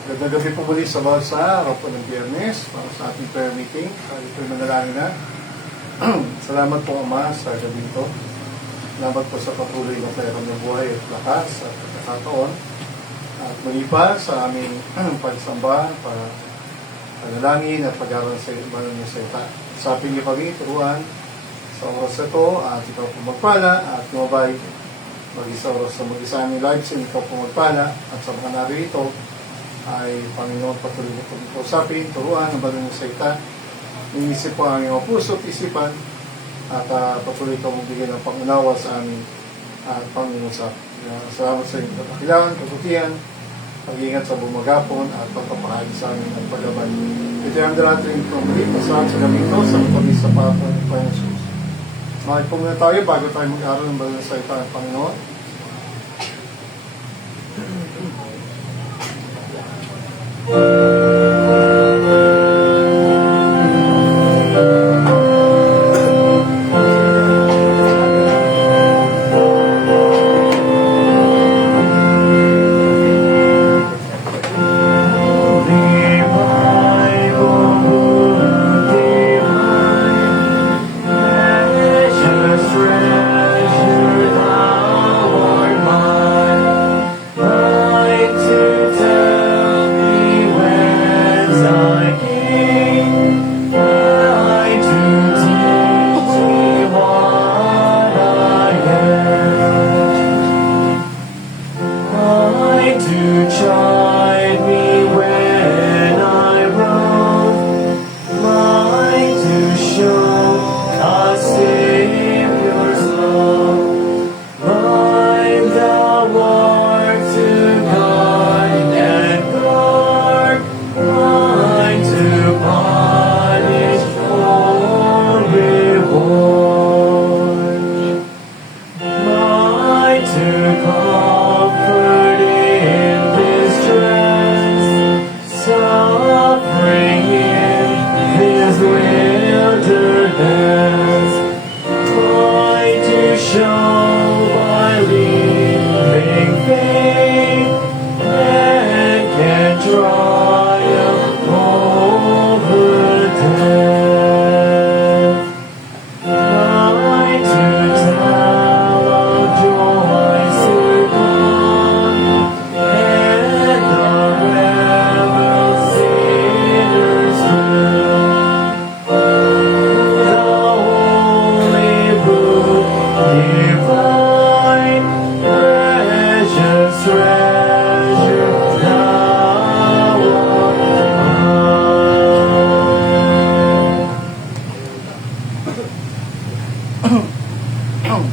Ganda gabi po muli sa bawat sa araw po ng Biyernes para sa ating prayer meeting. Sabi po manalangin na. Salamat po Ama sa gabi ito. Salamat po sa patuloy na pera ng buhay at lakas at pagkakataon. At muli pa sa aming pagsamba para panalangin at pag-aaral sa banal na salita. Usapin niyo kami, turuan sa oras na ito at ikaw po magpala at lumabay mag-isa oras sa mag-isa aming lives and ikaw po magpala at sa mga narito ay Panginoon patuloy na po usapin, turuan ang banal na salita. Inisip po ang iyong puso at isipan at patuloy ka magbigay ng pangunawa sa aming pangungusap. Salamat sa inyong kailangan, kabutihan, pag-iingat sa bumagapon at pagpapahagi sa amin at paggabay. Ito ang darating pamuli, masarap sa gabi ito, sa kami sa Papa ng Panginoon Jesus. Makit po muna tayo bago tayo mag-aaral ng banal na salita ng Panginoon.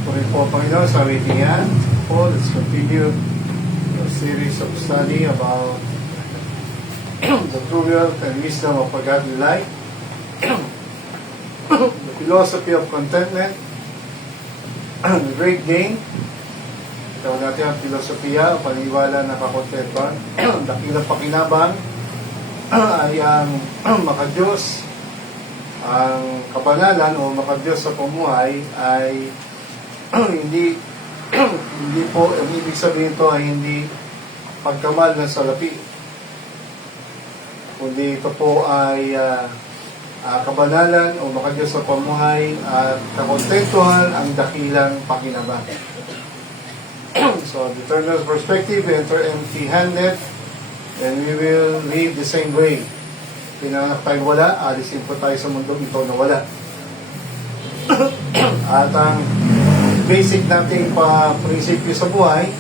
Puri po Panginoon sa waiting yan. Let's continue our series of study about the true wealth and wisdom of a godly life. The philosophy of contentment, the great gain. Ito natin ang filosofiya, paniwala na kakontentuhan. Dakilang pakinabang ay ang makadiyos. Ang kabanalan o makadiyos sa pamuhay ay hindi po, ang ibig sabihin ito ay hindi pagkamal ng salapi. Kundi ito po ay kabanalan o makadiyos sa pamuhay at kakontentuhan ang dakilang pakinabang. So, the eternal perspective, we enter empty-handed and we will live the same way. Pinanganak tayo wala, alisin po tayo sa mundo ito na wala. At ang basic nating prinsipyo sa buhay,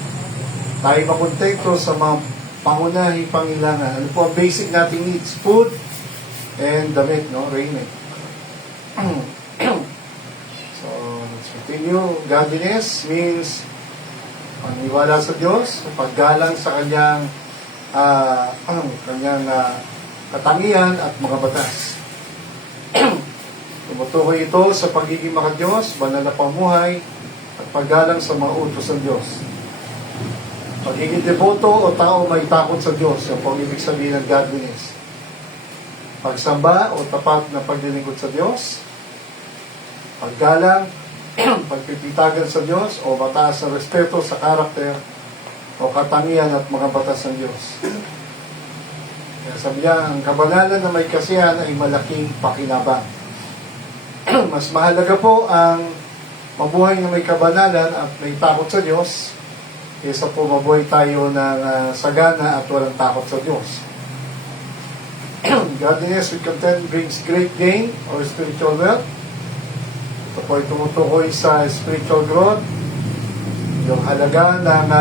tayo makontento sa mga pangunahing pangailangan. Ano po ang basic nating needs? Food and damit, no? Raiment. So, let's continue. Godliness means paniwala sa Diyos, paggalang sa kanyang katangian at mga batas. Tumutukoy ito sa pagiging makadiyos, banal na pamuhay, at paggalang sa mga utos ng Diyos. Pagiging deboto o tao may takot sa Diyos, yung pang ibig sabihin ng godliness. Pagsamba o tapat na paglilingkod sa Diyos. Paggalang, pagpipitagan sa Diyos o mataas na respeto sa karakter o katangian at mga batas ng Diyos. Kaya sabi niya, ang kabanalan na may kasiyahan ay malaking pakinabang. Mas mahalaga po ang mabuhay na may kabanalan at may takot sa Diyos kaysa po mabuhay tayo ng sagana at walang takot sa Diyos. Godliness with content brings great gain or spiritual wealth. Ito po ay tumutukoy sa spiritual growth, yung halaga ng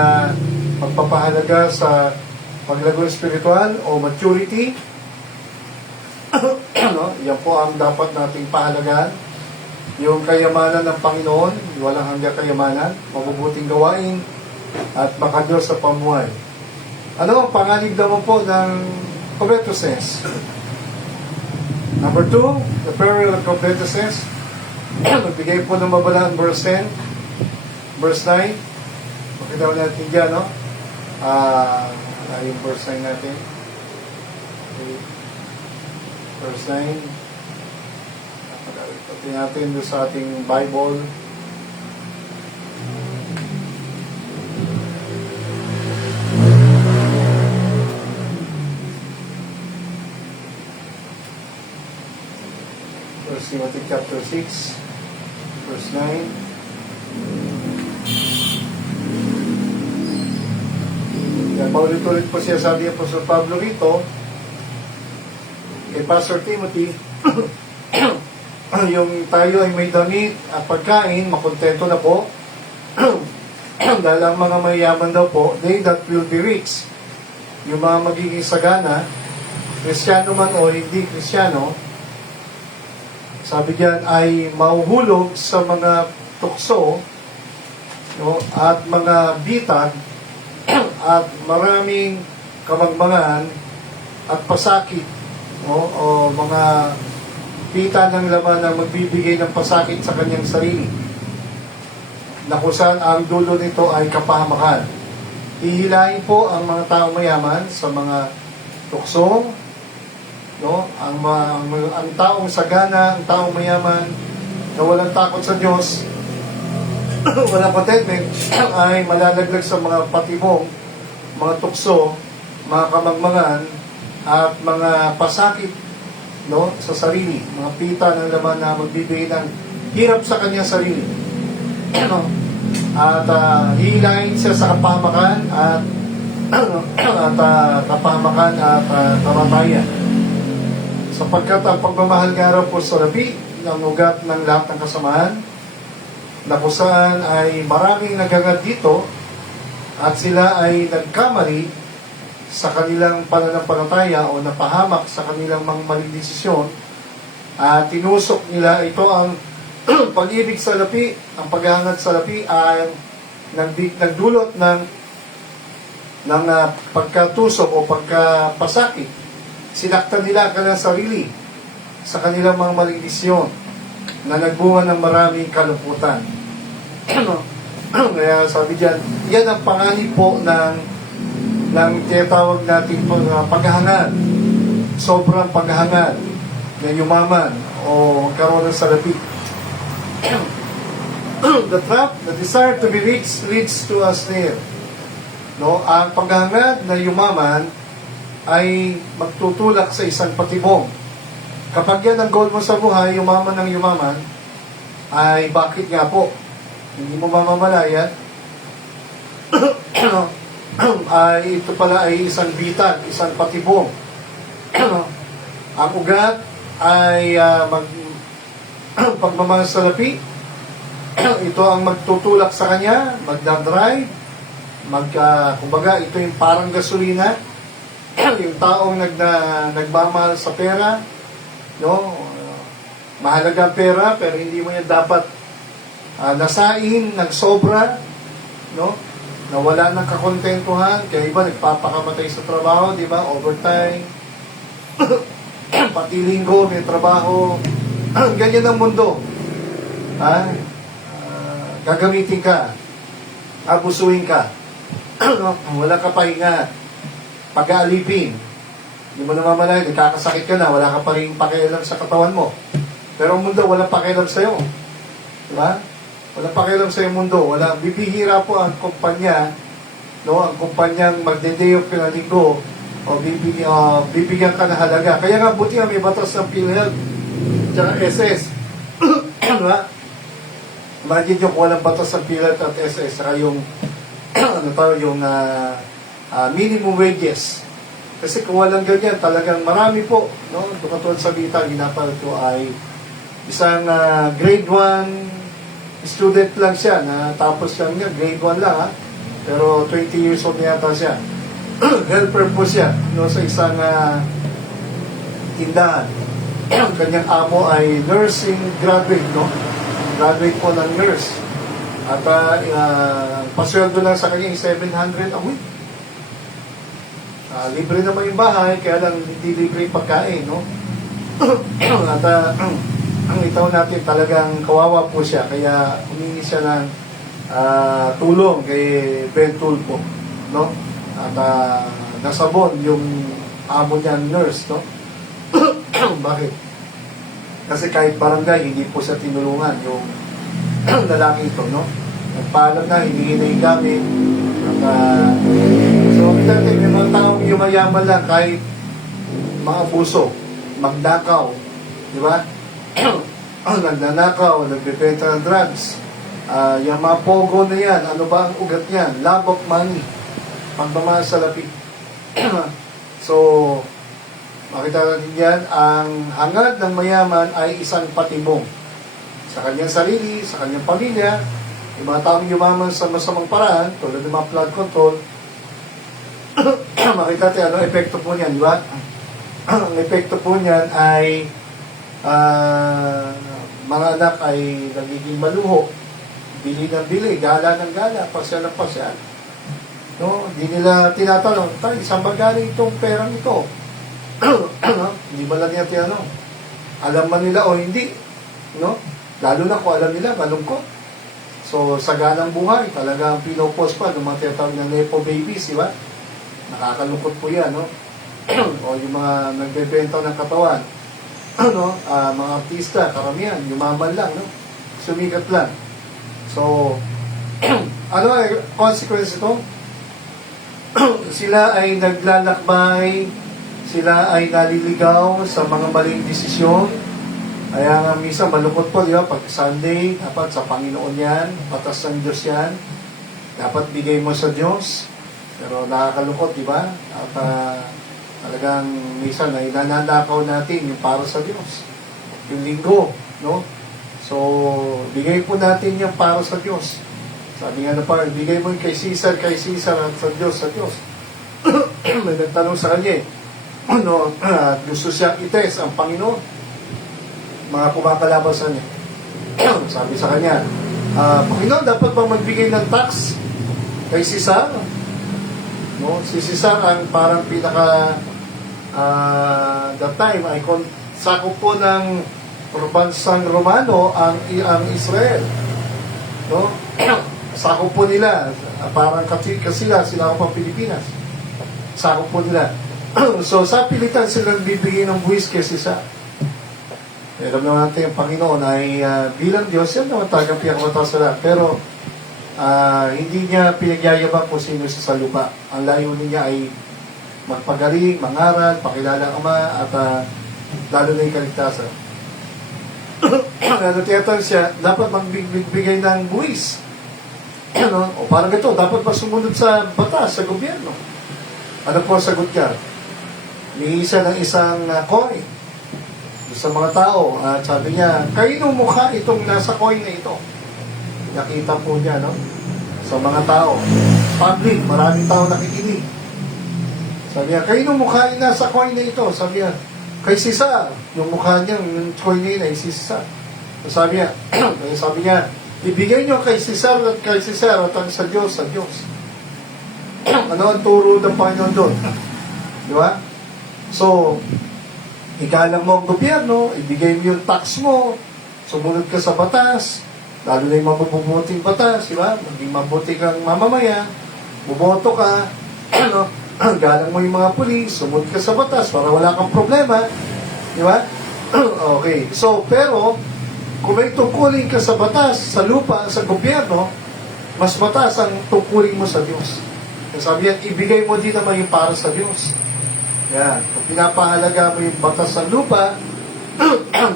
pagpapahalaga sa paglago spiritual o maturity. No? Yan po ang dapat nating pahalagaan. Yung kayamanan ng Panginoon, walang hanggang kayamanan, mabubuting gawain, at makadiyos sa pamuhay. Ano ang panganib naman po ng covetousness? Number 2, the peril of covetousness. Magbigay po ng mabalaan verse 10, verse 9. Makita natin dyan, no? Yung verse 9 natin. Okay. Verse 9. Pati natin doon sa ating Bible. First Timothy chapter 6, verse 9. Kaya paulit-ulit po siya sabi po sa Pablo rito, kay Pastor Timothy, yung tayo ay may damit at pagkain, makontento na po. Dahil ang mga mayayaman daw po, they that will be rich, yung mga magiging sagana, Kristiyano man o hindi Kristiyano, sabi diyan ay mauhulog sa mga tukso, no, at mga bitag at maraming kamangmangan at pasakit, no, o mga pita ng laman na magbibigay ng pasakit sa kanyang sarili, na kung saan ang dulo nito ay kapahamakan. Hihilahin po ang mga taong mayaman sa mga tukso, no? Ang taong sagana, ang taong mayaman na walang takot sa Diyos, walang contentment, ay malalaglag sa mga patibong, mga tukso, mga kamagmangan, at mga pasakit, no, sa sarili, mga pita ng laman na magbibigay ng hirap sa kanyang sarili. At hihilahin siya sa kapahamakan at kapahamakan at kamatayan. Sapagkat ang pagmamahal nga raw po sa labi ng ugat ng lahat ng kasamaan, na kung saan ay maraming nagangad dito at sila ay nagkamali sa kanilang pananampalataya o napahamak sa kanilang mga maling desisyon, at tinusok nila ito ang pag-ibig sa lapi, ang paghahangad sa lapi ay nagdulot ng pagkatusok o pagkapasakit. Sinaktan nila ang kanilang sarili sa kanilang mga maling desisyon na nagbunga ng maraming kalungkutan. Kaya sabi diyan, yan ang panganib po ng tinatawag natin paghahangad, sobrang paghahangad na yumaman o karoon ng salapi. The trap, the desire to be rich leads to a snare. No, ang paghahangad na yumaman ay magtutulak sa isang patibong. Kapag yan ang goal mo sa buhay, yumaman ng yumaman, ay bakit nga po? Hindi mo mamamalayan. Ay ito pala ay isang bitag, isang patibong. Ang ugat ay pagmamahal sa lapi. Ito ang magtutulak sa kanya, magdadrive, kumbaga ito yung parang gasolina. Yung taong nagmamahal sa pera, no, mahalaga ang pera pero hindi mo yan dapat nasain, nagsobra, no, na wala ng kakontentuhan. Kaya iba nagpapakamatay sa trabaho, di ba, overtime, pati linggo may trabaho. Ganyan ang mundo. Gagamitin ka, abusuin ka, wala ka pahinga, pag-aalipin, hindi mo namamalayan, nagkakasakit ka na, wala ka pa rin pakialam sa katawan mo. Pero ang mundo, walang pakialam sa'yo. Diba? Walang pakialam sa'yo mundo. Wala, bibihira po ang kumpanya, no? Ang kumpanyang magde-day off ka na linggo, o bibigyan ka ng halaga. Kaya nga buti nga may batas ng PhilHealth tsaka SS. Diba? Imagine yung kung walang batas ng PhilHealth at SS saka yung ano pa, yung minimum wages. Kasi kung walang ganyan, talagang marami po, no? Katulad sa Bita, ginapal ko ay isang grade 1 student lang siya, na tapos lang niya, grade 1 lang ha. Pero 20 years old na yata siya. Helper po siya, no, sa isang tindahan. Ang kanyang amo ay nursing graduate, no? Graduate po ng nurse. At pasweldo lang sa kanya 700 a week. Libre naman yung bahay, kaya lang hindi libre yung pagkain, no? At ang itaw natin talagang kawawa po siya, kaya humingi siya ng tulong kay Ben Tulpo, no? At nasabon yung amo niya nurse, no? Bakit? Kasi kahit barangay, hindi po siya tinulungan yung lalaki ito, no? Nagpaalam na, hiningi na yung gamit. At, so, dati may mga taong yumayaman lang kahit maabuso, magdakaw, di ba? Nagnanakaw, nagbebenta ng drugs. Yung mga pogo na yan, ano ba ang ugat niyan? Love of money. Pagmamahal sa lapit. So, makita natin yan, ang hangad ng mayaman ay isang patibong sa kanyang sarili, sa kanyang pamilya. Yung mga taong yumaman sa masamang paraan, tulad ng mga flood control, makita natin ano epekto po niyan, di ba? Ang epekto po niyan ay mga anak ay nagiging maluho, bili ng bili, gala ng gala, pasya ng pasya. No, hindi nila tinatanong, tayo, saan ba galing itong perang ito? Hindi ba lang yan tinanong? Alam man nila o hindi, no? Lalo na kung alam nila, malungkot. So, sa ganang buhay, talagang pinopost pa ng mga tinatawag na nepo babies, di ba? Nakakalungkot po yan, no? O yung mga nagbebenta ng katawan, no? Mga artista, karamihan, yumaman lang, no? Sumikat lang. So, ano ay consequence ito? Sila ay naglalakbay, sila ay naliligaw sa mga maling desisyon. Kaya nga minsan malungkot po, di ba? Pag Sunday, dapat sa Panginoon yan, patas ng Diyos yan. Dapat bigay mo sa Diyos. Pero nakakalungkot, di ba? At talagang minsan ay nananakaw natin yung para sa Diyos. Yung linggo, no? So, bigay po natin yung para sa Diyos. Sabi nga na pa, bigay mo yung kay Caesar at sa Diyos, sa Diyos. May nagtanong sa kanya, ano, gusto siya ites ang Panginoon. Mga kumakalaban sa niya. Sabi sa kanya, Panginoon, dapat bang magbigay ng tax kay Caesar? No? Si Caesar ang parang pinaka that time ay sakop po ng probansang Romano ang Israel. No? Sakop po nila, parang kasila ako pang Pilipinas. Sakop po nila. So sa pilitan silang bibigyan ng buwis kay Caesar. Alam naman natin yung Panginoon ay bilang Diyos, yan naman talagang pinakamataas sa lahat. Pero hindi niya pinagyayabang kung sino sa lupa. Ang layunin niya ay magpagaling, mangaral, pakilala ang Ama, at lalo na yung kaligtasan. Ano tiyatan siya, dapat magbigay ng buwis. Ano? O parang ito, dapat ba sumunod sa batas, sa gobyerno? Ano po ang sagot niya? Niisa ng isang coin sa mga tao. At sabi niya, kayo mukha itong nasa coin na ito. Nakita po niya, no? Sa mga tao. Public, maraming tao nakikinig. Sabi niya, kayo mukha yung nasa coin na ito. Sabi niya, kay Caesar. Yung mukha niya, yung coin na yun ay si Caesar. Sabi niya, sabi niya, ibigay niyo kay Caesar at ang sa Diyos, sa Diyos. Ano ang turo ng Panginoon doon? Di ba? So, igalang mo ang gobyerno, ibigay mo yung tax mo, sumunod ka sa batas, lalo na yung mabubuting batas, di ba? Maging mabuti kang mamamayan, buboto ka, ano, galang mo yung mga pulis, sumunod ka sa batas para wala kang problema, di ba? Okay, so, pero, kung may tungkulin ka sa batas, sa lupa, sa gobyerno, mas mataas ang tungkulin mo sa Diyos. Sabi yan, ibigay mo din naman yung para sa Diyos. Yan. Kung pinapahalaga mo yung batas ng lupa,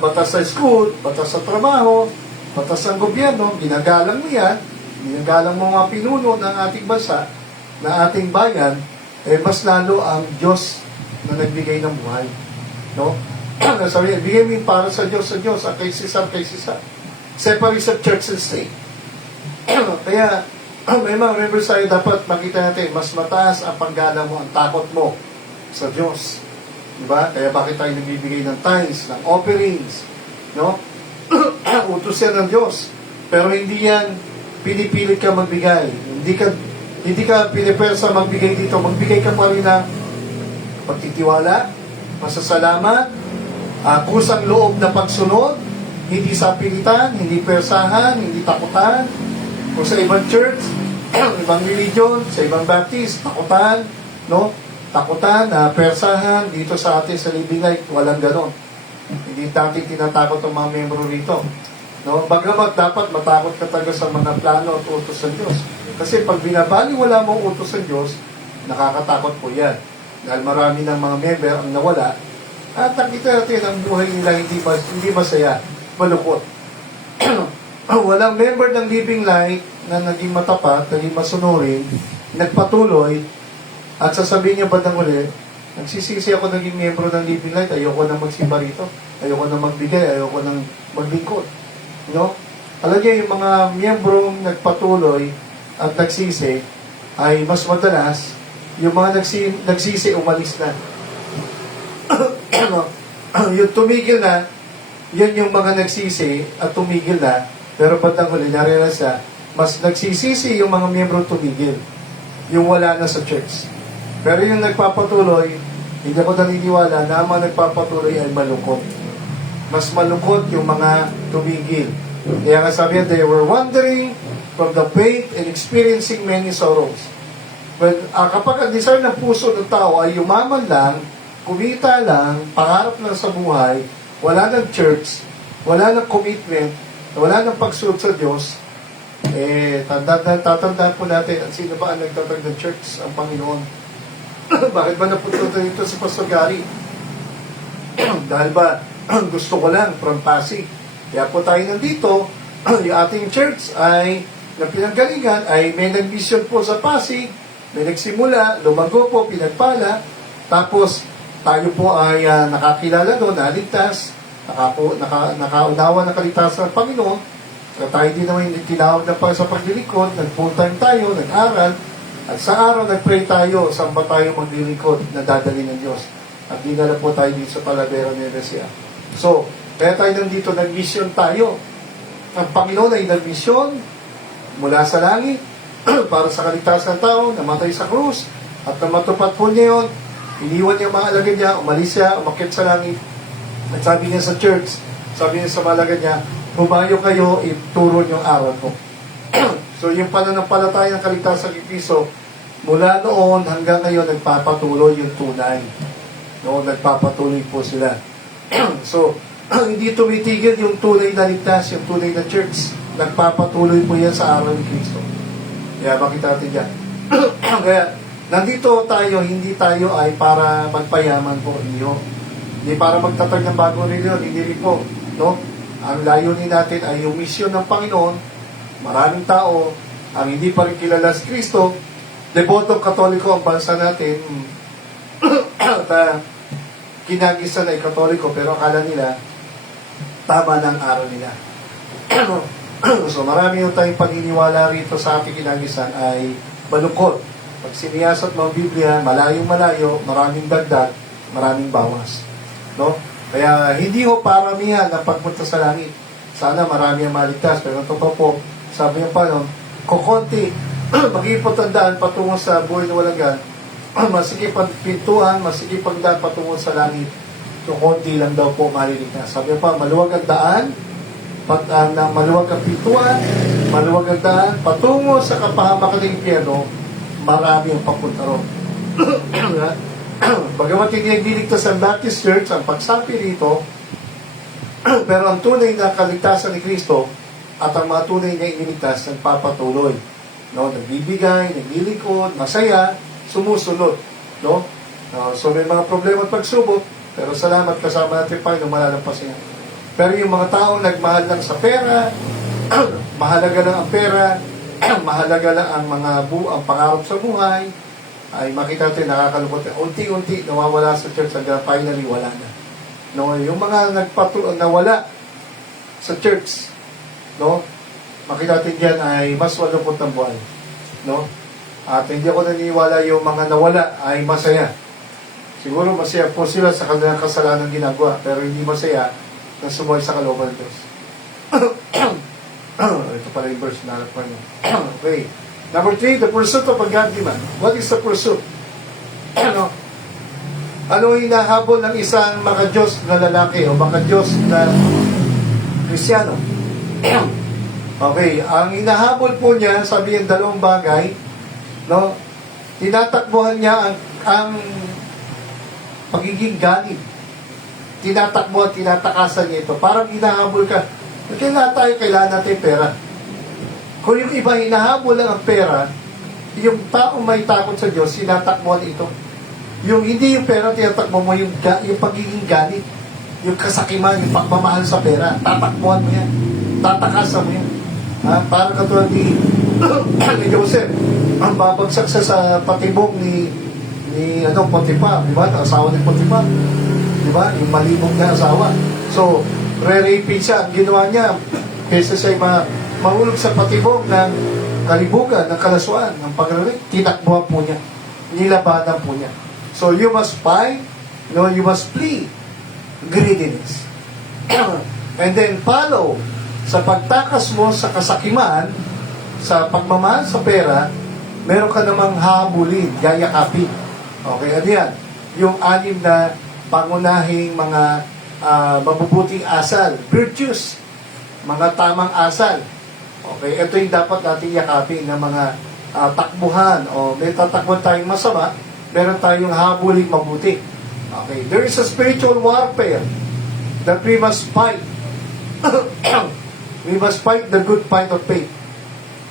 batas sa school, batas sa trabaho, batas ng gobyerno, ginagalang mo yan, ginagalang mo mga pinuno ng ating bansa, ng ating bayan, mas lalo ang Diyos na nagbigay ng buhay. No? Sabi niya, bigay mo yung para sa Diyos, ang kay Cesar, kay Cesar. Separate sa church and state. Kaya, may mga members tayo, dapat makita natin, mas mataas ang paggalang mo, ang takot mo sa Diyos. Diba? Kaya bakit tayo nagbibigay ng tithes, ng offerings, no? Utos yan ng Diyos. Pero hindi yan pinipilit ka magbigay. Hindi ka pinipersa magbigay dito. Magbigay ka pa rin ng pagtitiwala, masasalamat, kusang loob na pagsunod, hindi sa pilitan, hindi persahan, hindi takutan. Kung sa ibang church, ibang religion, sa ibang Baptist, takutan, no? Takutan, persahan, dito sa atin sa Living Light, walang ganon. Hindi natin tinatakot ang mga membro rito. No? Bagamat dapat matakot ka talaga sa mga plano at utos ng Diyos. Kasi pag binabaliwala mo ang utos ng Diyos, nakakatakot po yan. Dahil marami ng mga member ang nawala, at nakita natin ang buhay nila hindi masaya, malukot. Walang member ng Living Light na naging matapat, naging masunurin, nagpatuloy, at sasabihin niya bandang uli, nagsisisi ako naging miyembro ng Living Light, ayoko na magsimba rito, ayoko na magbigay, ayoko na maglingkod. No? Alam niya, yung mga miyembrong nagpatuloy at nagsisi, ay mas madalas, yung mga nagsisi, umalis na. Yung tumigil na, yun yung mga nagsisi at tumigil na, pero bandang uli, narealize siya, mas nagsisisi yung mga miyembrong tumigil, yung wala na sa church. Pero yung nagpapatuloy, hindi ako naniniwala na ang mga nagpapatuloy ay malungkot. Mas malungkot yung mga tumigil. Kaya nga sabi niya, they were wandering from the faith and experiencing many sorrows. Well, kapag ang desire ng puso ng tao ay yumaman lang, kumita lang, pangarap lang sa buhay, wala ng church, wala ng commitment, wala ng pagsunod sa Diyos, tatandaan po natin, at sino ba ang nagtatag ng church? Ang Panginoon. Bakit ba napunta dito si Pastor Gary? Dahil ba gusto ko lang from Pasig. Kaya po tayo nandito. Yung ating church ay na pinanggalingan ay may nag-mission po sa Pasig, may nagsimula, lumago po, pinagpala, tapos tayo po ay nakakilala doon, naligtas, nakaunawa ng kaligtasan ng Panginoon. So, tayo din naman tinawag na pa sa paglilingkod, nag-full time tayo, nag-aral, at sa araw, nag-pray tayo, saan ba tayo maglilingkod na dadali ng Diyos. At dinala po tayo dito sa Talavera, Nueva Ecija. So, kaya tayo nandito, nag-mission tayo. Ang Panginoon ay nag-mission mula sa langit para sa kaligtasan ng tao, namatay sa krus, at namatupad po niya yun. Iniwan niya mga alagad niya, umalis siya, umakyat sa langit. At sabi niya sa church, sabi niya sa mga alagad niya, humayo kayo, ituro niyo ang aral ko. So, yung pananampalataya ng kaligtasan ng Kristo, mula noon hanggang ngayon, nagpapatuloy yung tunay. Noon, nagpapatuloy po sila. So, hindi tumitigil yung tunay na ligtas, yung tunay na church. Nagpapatuloy po yan sa araw ni Kristo. Kaya makita natin yan. Kaya, nandito tayo, hindi tayo ay para magpayaman po. Hindi para magtatag ng bagong reliyon, hindi rin po. No? Ang layunin natin ay yung misyon ng Panginoon. Maraming tao ang hindi pa rin kilala si Kristo, debotong Katoliko ang bansa natin, kinagisan ay Katoliko, pero akala nila, tama ng araw nila. So marami yung tayong paniniwala rito sa ating kinagisan ay balukot. Pag siniyasat mo ang Biblia, malayong-malayo, maraming dagdag, maraming bawas. No? Kaya hindi ho paramihan ang pagpunta sa langit. Sana marami ang maligtas, pero totoo po, sabi niya pa noon, kukunti, mag-ipot ang daan patungo sa buhay na walang gan, masikip ang pintuan, masikip ang daan patungo sa langit, kukunti lang daw po maliligtas. Sabi niya pa, maluwag ang daan, maluwag ang pintuan, maluwag ang daan, patungo sa kapahamakan ng impyerno, marami ang papunta ron. Bagamat hindi nagliligtas ang Baptist Church, ang pagsapi rito, pero ang tunay na kaligtasan ni Kristo at ang mga tunay na iniligtas nagpapatuloy. No? Nagbibigay, naglilingkod, masaya, sumusunod. No? So may mga problema at pagsubok, pero salamat kasama natin pa yung malalampasin. Pero yung mga taong nagmahal lang sa pera, mahalaga lang ang pera, mahalaga lang ang ang pangarap sa buhay, ay makita natin nakakalungkot. Unti-unti nawawala sa church hanggang finally wala na. No, yung mga nawala sa church, no, makita natin yan ay mas malungkot ng buhay. No? At hindi ako naniniwala yung mga nawala ay masaya. Siguro masaya po sila sa kanilang kasalanan ginagawa, pero hindi masaya na sumuhay sa kalooban ng Diyos. Ito pala yung verse na harap niyo. Okay. Number 3, the pursuit of a godly man. What is the pursuit? Ano hinahabol ng isang maka-Diyos na lalaki o maka-Diyos na Kristiyano? Okay, ang hinahabol po niya, sabi yung dalawang bagay, no? Tinatakbuhan niya ang pagiging ganib. Tinatakbuhan, tinatakasan niya ito. Parang hinahabol ka. Kailangan natin pera. Kung yung iba hinahabol lang ang pera, yung taong may takot sa Diyos, tinatakbuhan ito. Yung hindi yung pera, tinatakbo mo yung pagiging ganib. Yung kasakiman, yung pagmamahal sa pera. Tatakbuhan mo yan. Tatakasan mo yan. Parang katulad ni Joseph, ang babagsak sa patibong ni Potiphar, di ba? Asawa ni Potiphar, di ba? Yung malibog na asawa. So, re-raping siya. Ang ginawa niya, kaysa siya mahulog sa patibong ng kalibugan, ng kalasuan, ng pag-rape, tinakbuhan po niya. Nilabanan po niya. So, you must fight, you must flee greediness. And then follow sa pagtakas mo sa kasakiman, sa pagmamahal sa pera, meron ka namang habulin, yayakapin. Okay, ano yan? Yung 6 na pangunahing mga mabubuting asal, virtues, mga tamang asal. Okay, ito yung dapat natin yakapin ng mga takbuhan o may tatakbuhan tayong masama, meron tayong habulin mabuti. Okay, there is a spiritual warfare that we must fight. We must fight the good fight of faith.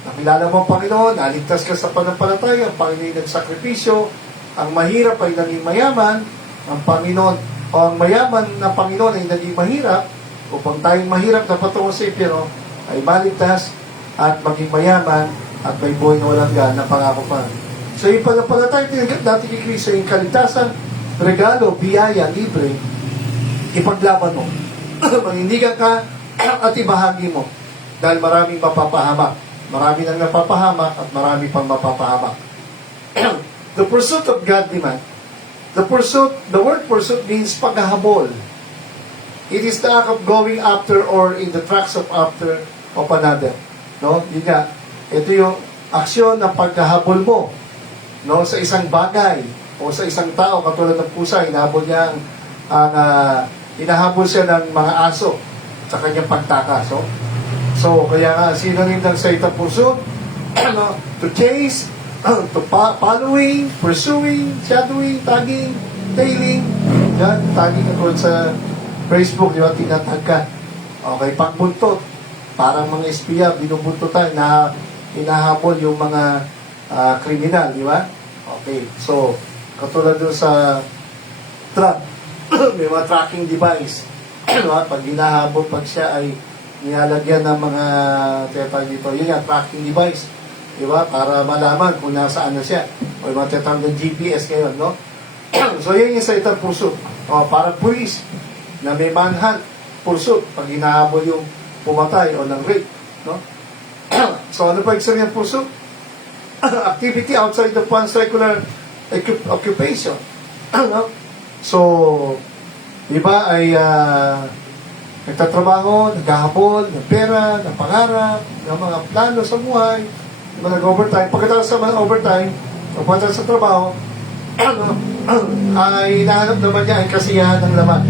Nakilala mo ang Panginoon, naligtas ka sa pananampalataya, ang Panginoon ay nagsakripisyo, ang mahirap ay naging mayaman, ang Panginoon, o ang mayaman na Panginoon ay naging mahirap, upang tayong mahirap na patungo sa impyerno ay maligtas at maging mayaman at may buhay na walang na pangako pa. So yung pananampalataya tinagat natin kay Kristo, yung kaligtasan, regalo, biyaya, libre, ipaglaban mo. Manindigan ka at ibahagi mo. Dahil maraming mapapahamak. Marami nang napapahamak at marami pang mapapahamak. The pursuit of godly man. The word pursuit means paghahabol. It is the act of going after or in the tracks of after of another. No? Yun nga. Ito yung aksyon ng paghahabol mo. No? Sa isang bagay o sa isang tao, katulad ng pusa, hinahabol niya hinahabol siya ng mga aso sa kanyang pagtakas. So, kaya nga, synonym ng salitang pursuit, to chase, to following, pursuing, shadowing, tagging, tailing, yan, tagging katulad sa Facebook, di ba, tinatag ka. Okay, pagbuntot, parang mga espiya, binubuntotan, na hinahabol yung mga kriminal, di ba? Okay, so, katulad doon sa truck, may mga tracking device. Pag hinahabol, pag siya ay nilalagyan ng mga tetang dito, yun yung tracking device. Diba? Para malaman kung nasaan na siya. O yung mga tetang ng GPS ngayon, no? So, yun yung salitang pursuit. Para police na may manhunt, pursuit, pag hinahabol yung pumatay o ng rape, no? So, ano pa yung sabihin ng pursuit? Activity outside of one's regular occupation. No? So, iba ay nagtatrabaho, naghahabol, ng pera, ng pangarap, ng mga plano sa buhay, nag-overtime. Pagkatapos sa mga overtime, pagkatapos sa trabaho, ay hinahanap naman niya ay kasiyahan ng laman.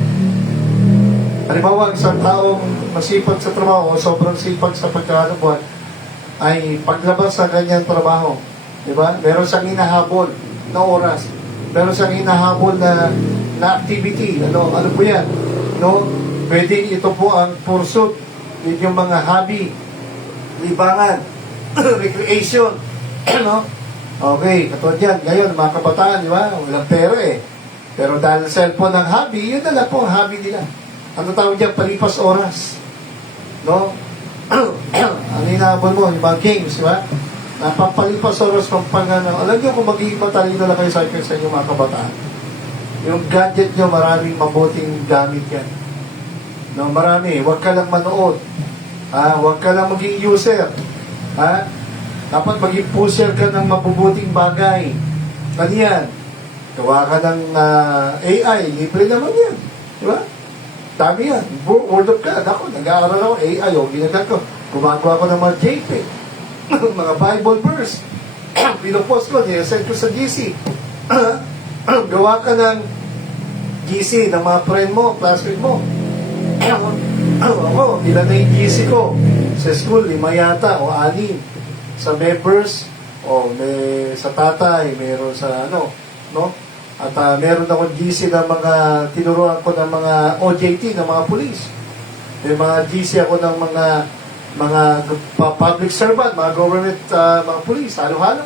Halimbawa, isang taong masipag sa trabaho o sobrang sipag sa pagkahanap buhay, ay paglabas sa kanyang trabaho, di ba? Meron siyang hinahabol na oras. Meron siyang hinahabol na activity. Ano po yan? No? Pwede ito po ang pursuit. Yun yung mga hobby, libangan, recreation. No? Okay, katulad yan. Ngayon, mga kabataan, di ba? Walang pera eh. Pero dahil cellphone ng hobby, yun na lang po ang hobby nila. Ano tawag dyan? Palipas oras. No? Ano inaabol mo? Yung mga games, di ba? Napapalipas oras kung pang-ano. Alam niyo kung magiging matalino na kayo sa inyong mga kabataan. Yung gadget nyo, maraming mabuting gamit yan. No, marami. Huwag ka lang manood. Huwag ka lang maging user. Dapat maging pusher ka ng mabubuting bagay. Ano yan? Gawa ka ng AI. Libre naman yan. Di ba? Dami yan. Word of God. Ako, nag-aaral ako AI. Ginagal ko. Gumagawa ko ng mga JPEG. Mga Bible verse. Pinopost ko. Nilesend ko sa GC. Gawa ka ng GC ng mga friend mo, classmate mo. Ako, ilan na yung GC ko? Sa school, 5 yata o 6. Sa members, may sa tatay, meron sa ano, no? At meron akong GC ng mga, tinuruan ko ng mga OJT, ng mga police. May mga GC ako ng mga public servant, mga government, mga police, halo-halo.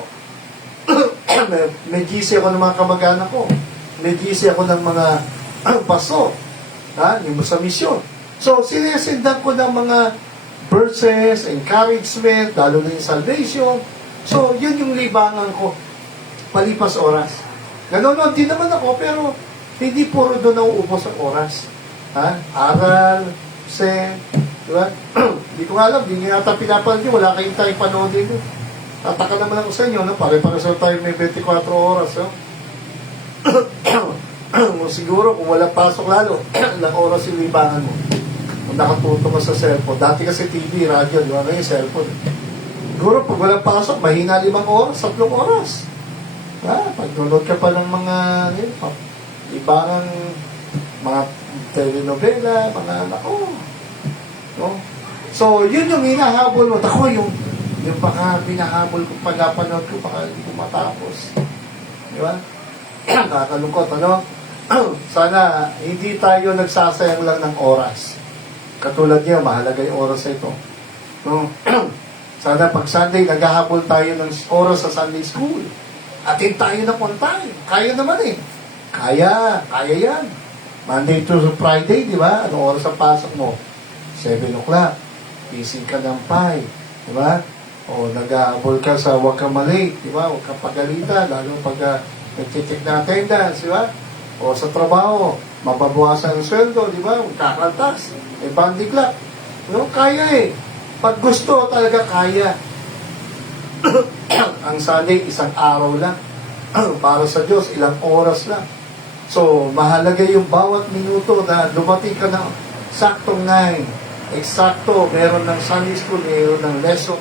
may GC ako ng mga kamag-anak ko. May GC ako ng mga paso. Yung sa misyon. So, sinesendan ko ng mga verses, encouragement, lalo na yung salvation. So, yun yung libangan ko. Palipas oras. Nanonood din naman ako, pero hindi puro doon nauubos ang oras. Aral, diba? Hindi ko alam, hindi nga yata pinapanood nyo, wala kayong tayong panoodin mo. Tataka naman ako sa inyo, no? Pare-pare sa tayo may 24 oras. No? Siguro kung walang pasok lalo, ilang oras yung libangan mo. Kung nakatuto ka sa cellphone. Dati kasi TV, radyo, di ba? Ngayon cellphone. Siguro pag walang pasok, mahina 5 oras, 3 oras. Pag nunod ka pa ng mga ibang mga telenovela, mga no? So, yun yung hinahabol mo. Ako yung baka pinahabol ko, pagapanood ko, baka hindi ko matapos. Di ba? Nakakalungkot, ano? Sana hindi tayo nagsasayang lang ng oras. Katulad niya, mahalaga yung oras na ito. No? Sana pag Sunday, naghahabol tayo ng oras sa Sunday school. Atin tayo ng on time. Kaya naman eh. Kaya yan. Monday to Friday, di ba? Anong oras ang pasok mo? 7 o'clock. Gising ka ng 5. Di ba? O nag-aabol ka sa huwag ka malate. Di ba? Huwag ka pagalitan. Lalo pag nag-check na attendance. Di ba? O sa trabaho, mababawasan ang sweldo. Di ba? Huwag kakaltas. Bandi clock. No? Kaya eh. Pag gusto talaga kaya. Ang Sunday, 1 araw lang. Para sa Diyos, ilang oras lang. So, mahalaga yung bawat minuto na dumating ka ng saktong 9. Eksakto, meron ng Sunday school, meron ng lesson.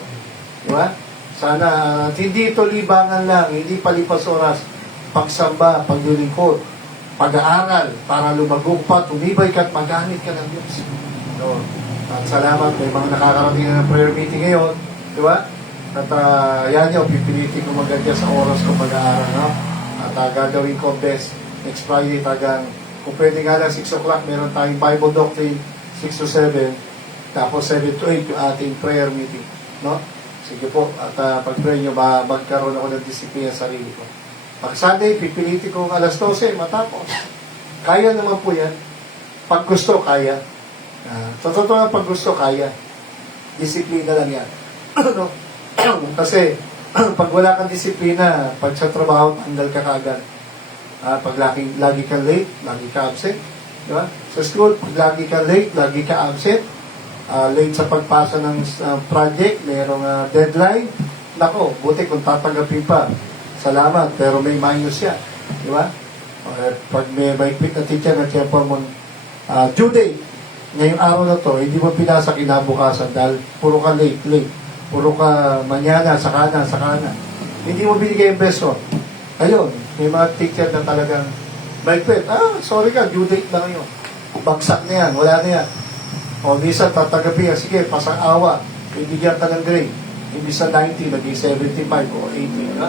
Diba? Sana, hindi ito libangan lang, hindi palipas oras. Pagsamba, paglilingkod, pag-aaral, para lumagong pa, tumibay ka at magamit ka ng Diyos. So, at salamat, may mga nakakarating na ng prayer meeting ngayon. Diba? At yan yun, pipilitin ko maganda sa oras ko mag-aaral. No? At gagawin ko best. Next Friday, kung pwede nga lang 6 o'clock, meron tayong Bible Doctrine, 6 to 7. Tapos 7 to 8 yung ating prayer meeting. No? Sige po, at pag-pray nyo, magkaroon ako ng disiplina sa sarili ko. Pag Sunday, pipilitin ko alas 12, matapos. Kaya naman po yan. Pag gusto, kaya. Sa totoo na pag gusto, kaya. Disiplina lang yan. No? Kasi, pag wala kang disiplina, pag sa trabaho, tanggal ka kagad. Pag lagi ka late, lagi ka absent. Diba? Sa school, pag lagi ka late, lagi ka absent. Late sa pagpasa ng project, mayroong deadline. Nako, buti kung tatanggapin pa. Salamat, pero may minus yan. Diba? Pag may quick na teacher na tiyan mo due date, ngayong araw na to, hindi mo pinasa kinabukasan dahil puro ka late. Puro ka manyana, sakana. Hindi mo binigay yung beso. Ayun, may mga teacher na talagang may quit. Sorry ka, due date na ngayon. Bagsak na yan, wala na yan. O, minsan tatagabi yan, sige, pasang awa, ibigyan ka ng grade. Imbis sa 90, naging 75 o 80. Ha?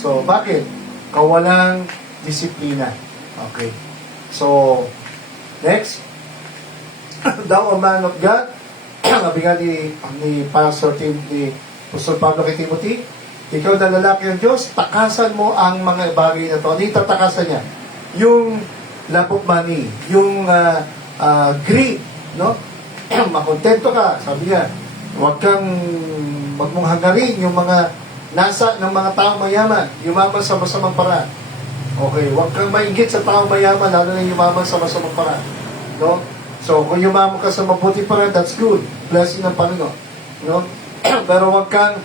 So, bakit? Kawalang disiplina. Okay. So, next. Thou, a man of God, sabi nga ni Pastor Pablo kay Timothy, ikaw na lalaki ng Diyos, takasan mo ang mga bagay na to. Ano yung tatakasan niya? yung love of money, yung greed, no? Makontento ka, sabi niya, huwag mong hangarin yung mga nasa ng mga tao mayaman, yumaman sa masamang paraan. Okay, huwag kang mainggit sa tao mayaman, lalo na yumaman sa masamang paraan. No? So, kung yumaman ka sa mabuti paraan, that's good. Blessing ng Panginoon. No? Pero huwag kang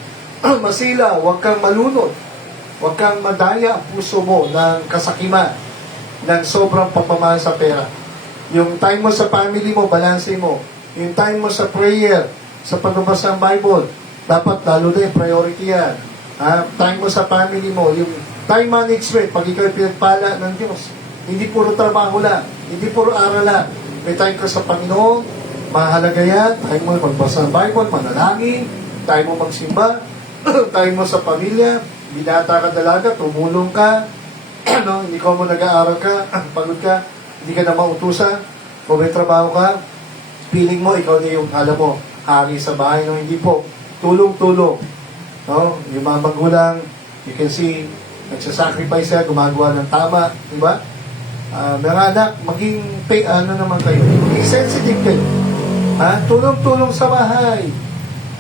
masila, huwag kang malunod, huwag kang madaya ang puso mo ng kasakiman, ng sobrang pagmamahal sa pera. Yung time mo sa family mo, balanse mo. Yung time mo sa prayer, sa pagbabasa ng Bible, dapat lalo na yung priority yan. Time mo sa family mo, yung time management, pag ikaw pinagpala ng Diyos. Hindi puro trabaho lang, hindi puro aral lang. May time ka sa Panginoon, mahalaga yan. Time mo magbasa ng Bible, manalangin, time mo magsimba, time mo sa pamilya, binata ka dalaga, tumulong ka, no? Hindi ko mo nag-aaral ka, pagod ka, hindi ka na mautusan, kung may trabaho ka, feeling mo, ikaw na yung, alam mo, hari sa bahay, no? Hindi po. Tulong-tulong. No? Yung mga magulang, you can see, nagsasacrifice siya, gumagawa ng tama, di ba? Mga anak, maging naman kayo, maging sensitive kayo. Tulong-tulong sa bahay.